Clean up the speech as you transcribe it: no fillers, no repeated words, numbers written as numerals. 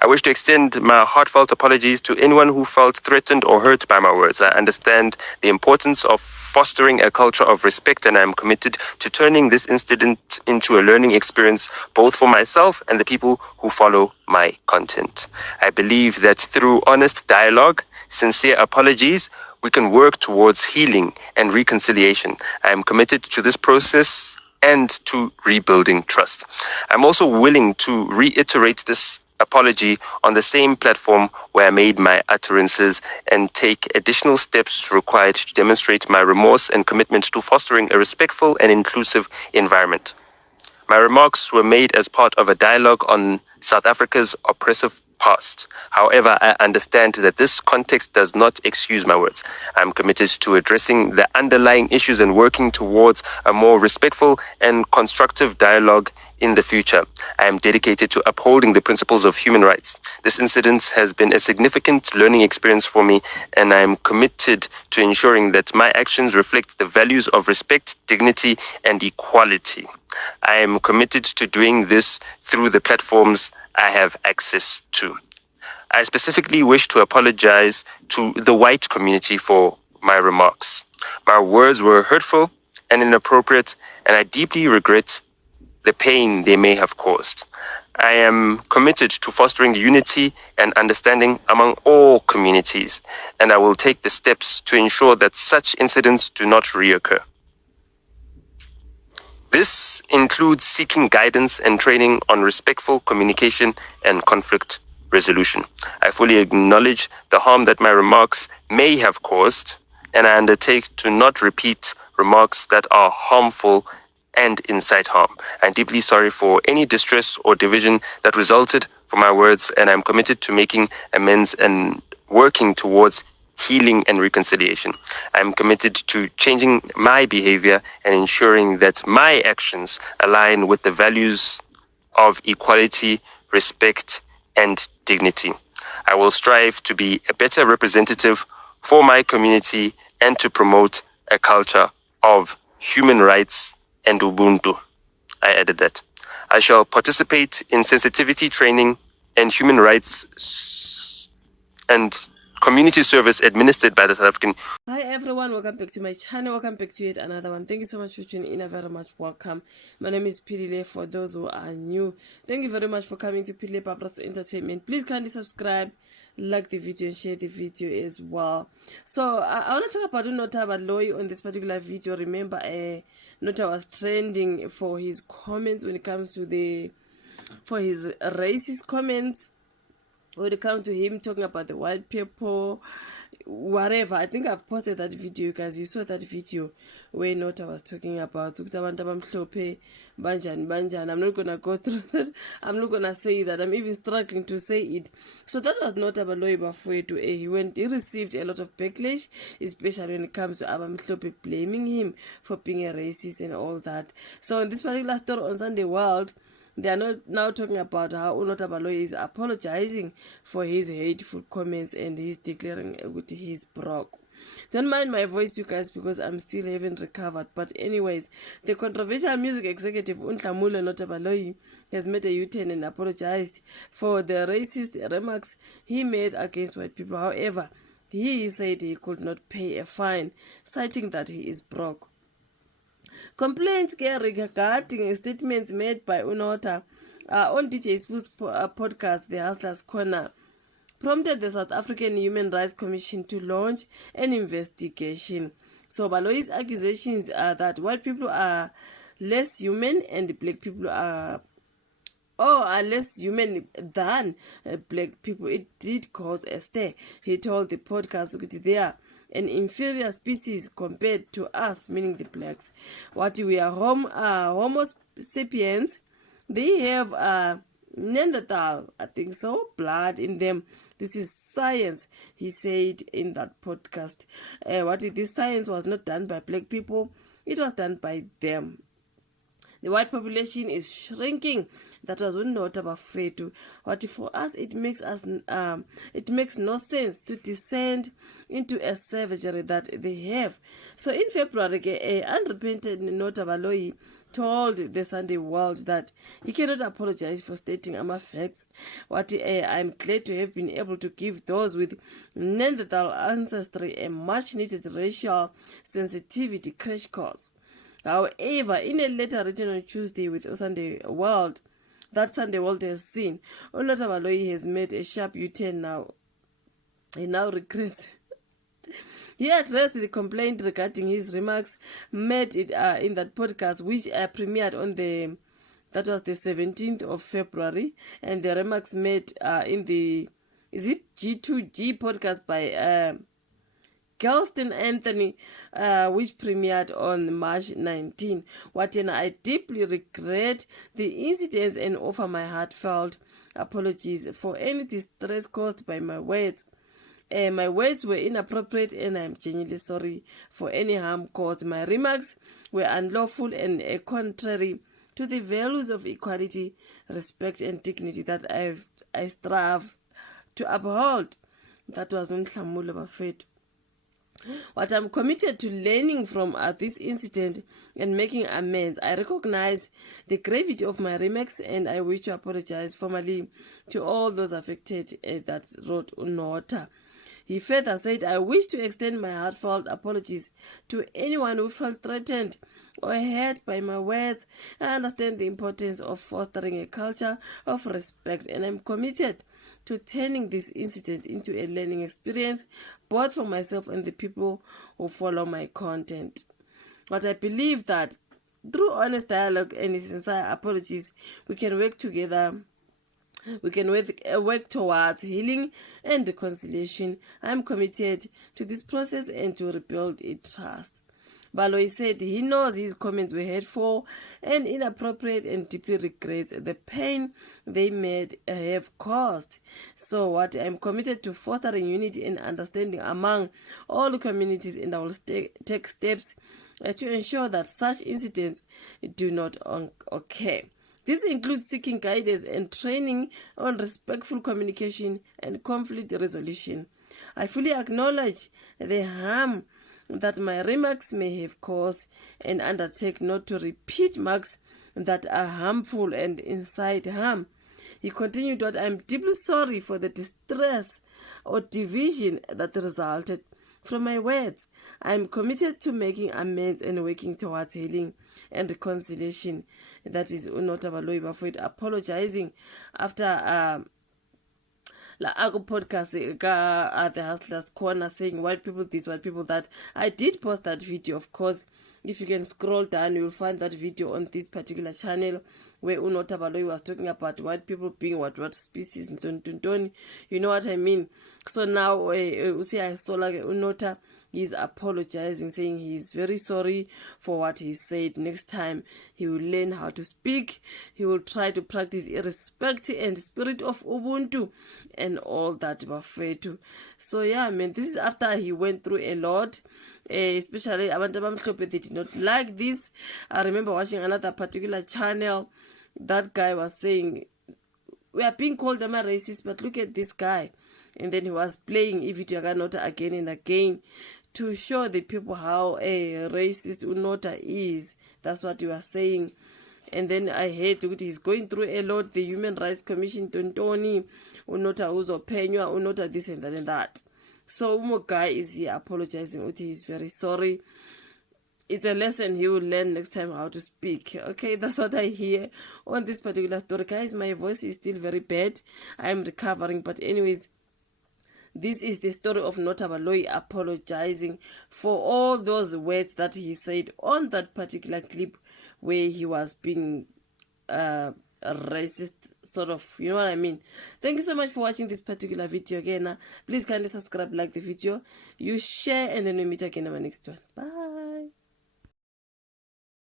I wish to extend my heartfelt apologies to anyone who felt threatened or hurt by my words. I understand the importance of fostering a culture of respect, and I am committed to turning this incident into a learning experience both for myself and the people who follow my content. I believe that through honest dialogue, sincere apologies, we can work towards healing and reconciliation. I am committed to this process and to rebuilding trust. I'm also willing to reiterate this apology on the same platform where I made my utterances and take additional steps required to demonstrate my remorse and commitment to fostering a respectful and inclusive environment. My remarks were made as part of a dialogue on South Africa's oppressive past. However, I understand that this context does not excuse my words. I'm committed to addressing the underlying issues and working towards a more respectful and constructive dialogue in the future. I am dedicated to upholding the principles of human rights. This incident has been a significant learning experience for me, and I am committed to ensuring that my actions reflect the values of respect, dignity, and equality. I am committed to doing this through the platforms I have access to. I specifically wish to apologize to the white community for my remarks. My words were hurtful and inappropriate, and I deeply regret the pain they may have caused. I am committed to fostering unity and understanding among all communities, and I will take the steps to ensure that such incidents do not reoccur. This includes seeking guidance and training on respectful communication and conflict resolution. I fully acknowledge the harm that my remarks may have caused, and I undertake to not repeat remarks that are harmful and incite harm. I'm deeply sorry for any distress or division that resulted from my words, and I'm committed to making amends and working towards healing and reconciliation. I'm committed to changing my behavior and ensuring that my actions align with the values of equality, respect, and dignity. I will strive to be a better representative for my community and to promote a culture of human rights and Ubuntu. I added that. I shall participate in sensitivity training and human rights and community service administered by the South African. Hi everyone, welcome back to my channel. Welcome back to yet another one. Thank you so much for tuning in. Very much welcome. My name is Pidile. For those who are new, thank you very much for coming to Pidile Paparazzi Entertainment. Please kindly subscribe, like the video, and share the video as well. So I want to talk about Nota Baloyi on this particular video. Remember, Nota was trending for his comments when it comes to his racist comments. When it comes to him talking about the white people, whatever. I think I've posted that video, guys. You saw that video where Nota was talking about banjani banjani. I'm not gonna go through that. I'm not gonna say that. I'm even struggling to say it. So that was Nota Baloyi Bafwetu. He received a lot of backlash, especially when it comes to Abamhlope blaming him for being a racist and all that. So in this particular story on Sunday World, they are not now talking about how Nota Baloyi is apologizing for his hateful comments and he's declaring that he's broke. Don't mind my voice, you guys, because I'm still haven't recovered. But anyways, the controversial music executive Nhlamulo Nota Baloyi has made a U-turn and apologized for the racist remarks he made against white people. However, he said he could not pay a fine, citing that he is broke. Complaints regarding statements made by Unota on DJ Spoo's podcast, The Hustlers Corner, prompted the South African Human Rights Commission to launch an investigation. So Baloyi's accusations are that white people are less human and black people are less human than black people. It did cause a stir. He told the podcast that they are an inferior species compared to us, meaning the blacks. What we are Homo sapiens. They have Neanderthal, I think so, blood in them. This is science, he said in that podcast. This science was not done by black people, it was done by them. The white population is shrinking. That was Nota Baloyi. What for us it makes no sense to descend into a savagery that they have. So in February, unrepentant Nota Baloyi told the Sunday World that he cannot apologize for stating facts. I'm glad to have been able to give those with Neanderthal ancestry a much needed racial sensitivity crash course. However, in a letter written on Tuesday with Sunday World, that Sunday World has seen, Nota Baloyi has made a sharp U-turn now. He now regrets. He addressed the complaint regarding his remarks made in that podcast, which premiered on the 17th of February, and the remarks made in the G2G podcast by Galston Anthony, which premiered on March 19. I deeply regret the incident and offer my heartfelt apologies for any distress caused by my words. My words were inappropriate and I am genuinely sorry for any harm caused. My remarks were unlawful and contrary to the values of equality, respect and dignity that I strive to uphold. That was Nhlamulo Nota. I'm committed to learning from this incident and making amends. I recognize the gravity of my remarks and I wish to apologize formally to all those affected, that wrote Nota. He further said, I wish to extend my heartfelt apologies to anyone who felt threatened or hurt by my words. I understand the importance of fostering a culture of respect and I'm committed to turning this incident into a learning experience, both for myself and the people who follow my content. But I believe that through honest dialogue and sincere apologies, we can work together. We can work towards healing and reconciliation. I am committed to this process and to rebuild its trust. Baloyi said he knows his comments were hurtful and inappropriate and deeply regrets the pain they may have caused. So I'm committed to fostering unity and understanding among all the communities and I will take steps to ensure that such incidents do not occur. This includes seeking guidance and training on respectful communication and conflict resolution. I fully acknowledge the harm that my remarks may have caused and undertake not to repeat marks that are harmful and incite harm. He continued, I'm deeply sorry for the distress or division that resulted from my words. I am committed to making amends and working towards healing and reconciliation. That is Nota Baloyi for apologizing after la ako podcast ka the Hustlers Corner saying white people this, white people that. I did post that video, of course. If you can scroll down, you will find that video on this particular channel where Nota Baloyi was talking about white people being what species, you know what I mean. So now I saw like Nota, he's apologizing, saying he's very sorry for what he said. Next time he will learn how to speak. He will try to practice respect and spirit of Ubuntu and all that bafethu. So yeah, man, this is after he went through a lot. Especially abantu abamhlophe, they did not like this. I remember watching another particular channel. That guy was saying, we are being called a racist, but look at this guy. And then he was playing Ivitu Nota again and again to show the people how a racist Nota is. That's what he was saying. And then I heard he's going through a lot. The Human Rights Commission, Tontoni, Nota Uzo Peña, Nota this and that and that. So Umo guy is here apologizing. He's very sorry. It's a lesson he will learn next time how to speak. Okay, that's what I hear on this particular story. Guys, my voice is still very bad. I'm recovering. But anyways, this is the story of Nota Baloyi apologizing for all those words that he said on that particular clip where he was being a racist, sort of, you know what I mean. Thank you so much for watching this particular video again. Please kindly subscribe, like the video, you share, and then we meet again in my next one. Bye.